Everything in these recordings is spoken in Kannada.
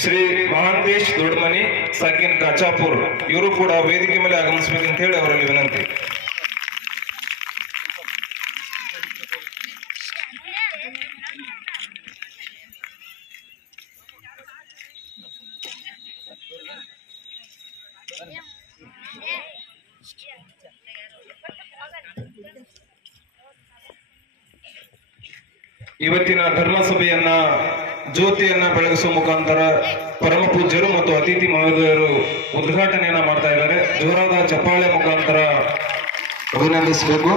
ಶ್ರೀ ಮಹಾಂತೇಶ್ ದೊಡ್ಡಮನಿ ಸಾಕಿನ್ ಕಾಚಾಪುರ್ ಇವರು ಕೂಡ ವೇದಿಕೆ ಮೇಲೆ ಆಗಮಿಸಬೇಕಂತ ಹೇಳಿ ಅವರಲ್ಲಿ ವಿನಂತಿ. ಇವತ್ತಿನ ಧರ್ಮಸಭೆಯನ್ನ ಜ್ಯೋತಿಯನ್ನ ಬೆಳಗಿಸುವ ಮುಖಾಂತರ ಪರಮ ಪೂಜ್ಯರು ಮತ್ತು ಅತಿಥಿ ಮಹೋದಯರು ಉದ್ಘಾಟನೆಯನ್ನ ಮಾಡ್ತಾ ಇದ್ದಾರೆ. ಜೋರಾದ ಚಪ್ಪಾಳೆ ಮುಖಾಂತರ ಅಭಿನಂದಿಸಬೇಕು.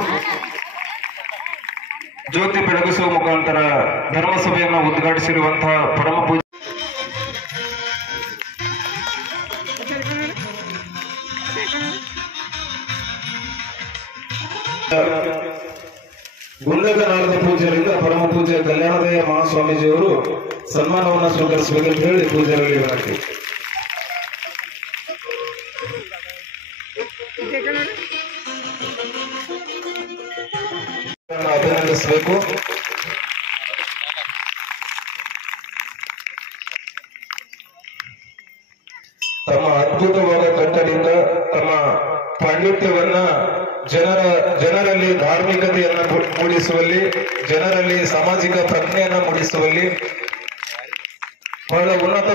ಜ್ಯೋತಿ ಬೆಳಗಿಸುವ ಮುಖಾಂತರ ಧರ್ಮಸಭೆಯನ್ನ ಉದ್ಘಾಟಿಸಿರುವಂತಹ ಪರಮ ಪೂಜ್ಯ ಗುಂಡಗನಾಳದ ಪೂಜ್ಯರಿಂದ ಪರಮ ಪೂಜ್ಯ ಕಲ್ಯಾಣದಯ ಮಹಾಸ್ವಾಮೀಜಿಯವರು ಸನ್ಮಾನವನ್ನು ಸ್ವೀಕರಿಸಬೇಕೆಂದು ಹೇಳಿ ಪೂಜ್ಯರಲ್ಲಿ ವಿನಂತಿ. ಅಭಿನಂದಿಸಬೇಕು. ತಮ್ಮ ಅದ್ಭುತವಾದ ಕಂಠದಿಂದ ತಮ್ಮ ಪಾಂಡಿತ್ಯವನ್ನ ಜನರಲ್ಲಿ ಧಾರ್ಮಿಕತೆಯನ್ನ ಮೂಡಿಸುವಲ್ಲಿ, ಜನರಲ್ಲಿ ಸಾಮಾಜಿಕ ಪ್ರಜ್ಞೆಯನ್ನ ಮೂಡಿಸುವಲ್ಲಿ ಬಹಳ ಉನ್ನತ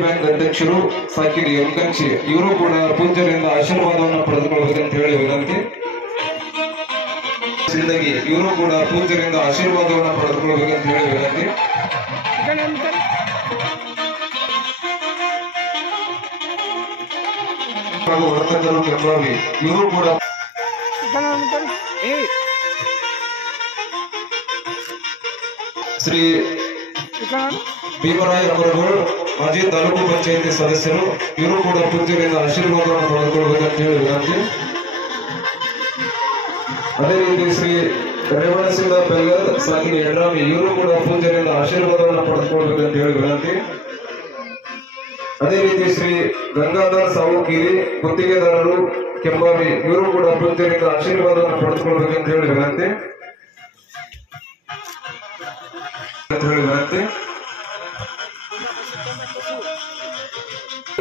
ಬ್ಯಾಂಕ್ ಅಧ್ಯಕ್ಷರು ಸಾಕಿರಿ ಎಂಕಂಚಿ ಇವರು ಕೂಡ ಪೂಜ್ಯರಿಂದ ಆಶೀರ್ವಾದವನ್ನು ಪಡೆದುಕೊಳ್ಳಬೇಕಂತ ಹೇಳಿ ವಿನಂತಿ. ಸಿಂದಗಿ ಇವರು ಕೂಡ ಪೂಜ್ಯರಿಂದ ಆಶೀರ್ವಾದವನ್ನು ಪಡೆದುಕೊಳ್ಳಬೇಕಂತ ಹೇಳಿ ವಿನಂತಿ. ವರಕಂದರು ಕೆಂಬಾವಿ ಇವರು ಕೂಡ ಶ್ರೀ ಭೀಮರಾಯ ಅವರುಗಳು ಮಾಜಿ ತಾಲೂಕು ಪಂಚಾಯಿತಿ ಸದಸ್ಯರು ಇವರು ಕೂಡ ಪೂಜ್ಯರಿಂದ ಆಶೀರ್ವಾದವನ್ನು ಪಡೆದುಕೊಳ್ಳಬೇಕಂತ ಹೇಳಿ ವಿನಂತಿ. ಅದೇ ರೀತಿ ಶ್ರೀ ರೇವಣಸಿಂಗ ಬೆಲ್ಲರ್ ಸಾಕಿನಿ ಯಡ್ರಾಮಿ ಇವರು ಕೂಡ ಪೂಜ್ಯರಿಂದ ಆಶೀರ್ವಾದವನ್ನು ಪಡೆದುಕೊಳ್ಳಬೇಕಂತ ಹೇಳಿ ವಿನಂತಿ. ಅದೇ ರೀತಿ ಶ್ರೀ ಗಂಗಾಧರ್ ಸಾವುಕೀರಿ ಗುತ್ತಿಗೆದಾರರು ಕೆಂಬಾವಿ ಇವರು ಕೂಡ ಪೂಜ್ಯರಿಂದ ಆಶೀರ್ವಾದವನ್ನು ಪಡೆದುಕೊಳ್ಳಬೇಕಂತ ಹೇಳಿ ವಿನಂತಿ.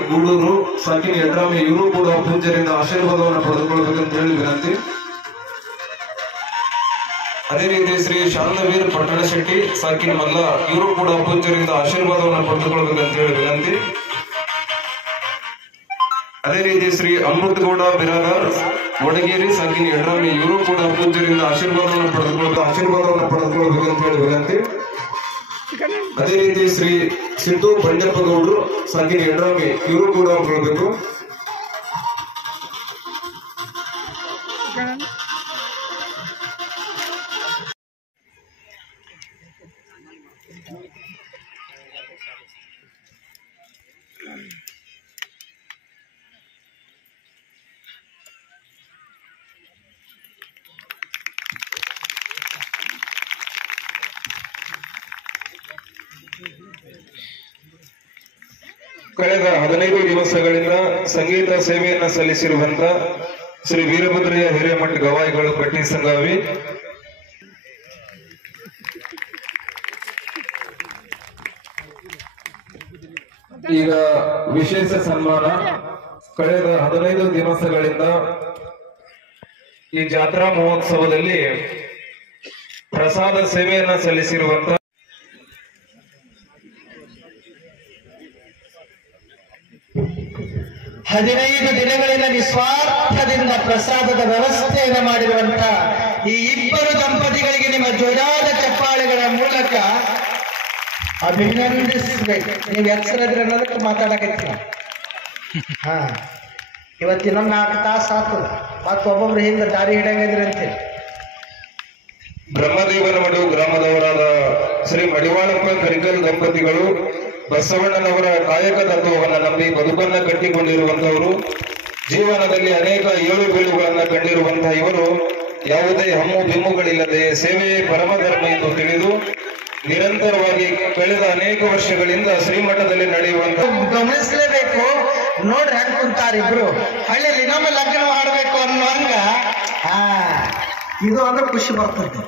ಗೂಡೂರು ಸಾಕಿನಿ ಯಡ್ರಾಮಿ ಇವರು ಕೂಡ ಪೂಜ್ಯರಿಂದ ಆಶೀರ್ವಾದವನ್ನು ಪಡೆದುಕೊಳ್ಳಬೇಕಂತ ಹೇಳಿ ವಿನಂತಿ. ಅದೇ ರೀತಿ ಶ್ರೀ ಶಾರದವೀರ್ ಪಟ್ಟಣ ಶೆಟ್ಟಿ ಸಾಕಿನ ಮಲ್ಲ ಇವರು ಕೂಡ ಪೂಜ್ಯರಿಂದ ಆಶೀರ್ವಾದವನ್ನು ಪಡೆದುಕೊಳ್ಳಬೇಕಂತ ಹೇಳಿ ವಿನಂತಿ. ಅದೇ ರೀತಿ ಶ್ರೀ ಅಮೃತಗೌಡ ಬಿರಾದಾರ್ ವಡಗೇರಿ ಸಾಕಿನಿ ಯಡ್ರಾಮಿ ಇವರು ಕೂಡ ಪೂಜ್ಯರಿಂದ ಆಶೀರ್ವಾದವನ್ನು ಪಡೆದುಕೊಳ್ಳಬೇಕಂತ ಹೇಳಿ ವಿನಂತಿ. ಅದೇ ರೀತಿ ಶ್ರೀ ಸಿದ್ದು ಬಂಡೆಪ್ಪಗೌಡರು ಸಾಕಿನಿ ಯಡ್ರಾಮಿ ಇವರು ಕೂಡ ಕೊಡಬೇಕು. ಕಳೆದ 15 ದಿವಸಗಳಿಂದ ಸಂಗೀತ ಸೇವೆಯನ್ನ ಸಲ್ಲಿಸಿರುವಂತ ಶ್ರೀ ವೀರಭದ್ರಯ್ಯ ಹಿರೇಮಠ ಗವಾಯಿಗಳು ಕಟ್ಟಿ ಸಂಗಾವಿ ಈಗ ವಿಶೇಷ ಸನ್ಮಾನ. ಕಳೆದ 15 ದಿವಸಗಳಿಂದ ಈ ಜಾತ್ರಾ ಮಹೋತ್ಸವದಲ್ಲಿ ಪ್ರಸಾದ ಸೇವೆಯನ್ನ ಸಲ್ಲಿಸಿರುವಂತ 15 ದಿನಗಳಿಂದ ನಿಸ್ವಾರ್ಥದಿಂದ ಪ್ರಸಾದದ ವ್ಯವಸ್ಥೆಯನ್ನು ಮಾಡಿರುವಂತಹ ಈ ಇಬ್ಬರು ದಂಪತಿಗಳಿಗೆ ನಿಮ್ಮ ಜೋರಾದ ಚಪ್ಪಾಳೆಗಳ ಮೂಲಕ ಅಭಿನಂದಿಸಬೇಕು. ನೀವು ಎಚ್ಚರದ್ರಿ ಅನ್ನೋದಕ್ಕೆ ಮಾತಾಡಕತ್ತೀರ. ಇವತ್ತಿನ 4 ತಾಸು ಆತು, ಮತ್ತೊಬ್ಬೊಬ್ರು ಹಿಂದೆ ದಾರಿ ಹಿಡಂಗಿದ್ರಿ ಅಂತೇಳಿ. ಬ್ರಹ್ಮದೇವನಮಡು ಗ್ರಾಮದವರಾದ ಶ್ರೀ ಮಡಿವಾಳಪ್ಪ ಕರಿಕಲ್ ದಂಪತಿಗಳು ಬಸವಣ್ಣನವರ ಕಾಯಕ ತತ್ವವನ್ನು ನಂಬಿ ಬದುಕನ್ನ ಕಟ್ಟಿಕೊಂಡಿರುವಂತವರು, ಜೀವನದಲ್ಲಿ ಅನೇಕ ಏಳು ಬೀಳುಗಳನ್ನ ಕಂಡಿರುವಂತಹ ಇವರು ಯಾವುದೇ ಹಮ್ಮು ಬಿಮ್ಮುಗಳಿಲ್ಲದೆ ಸೇವೆಯೇ ಪರಮಧರ್ಮ ಎಂದು ತಿಳಿದು ನಿರಂತರವಾಗಿ ಕಳೆದ ಅನೇಕ ವರ್ಷಗಳಿಂದ ಶ್ರೀಮಠದಲ್ಲಿ ನಡೆಯುವಂತಹ ಗಮನಿಸಲೇಬೇಕು. ನೋಡ್ರಿ ಹೆಂಗ್ ಕುಂತಾರ ಇಬ್ರು, ಹಳ್ಳಿಯಲ್ಲಿ ಇನ್ನೊಮ್ಮೆ ಲಗ್ನ ಮಾಡ್ಬೇಕು ಅನ್ನೋ ಹಂಗ ಇದು ಅಂದ್ರೆ ಖುಷಿ ಬರ್ತದೆ.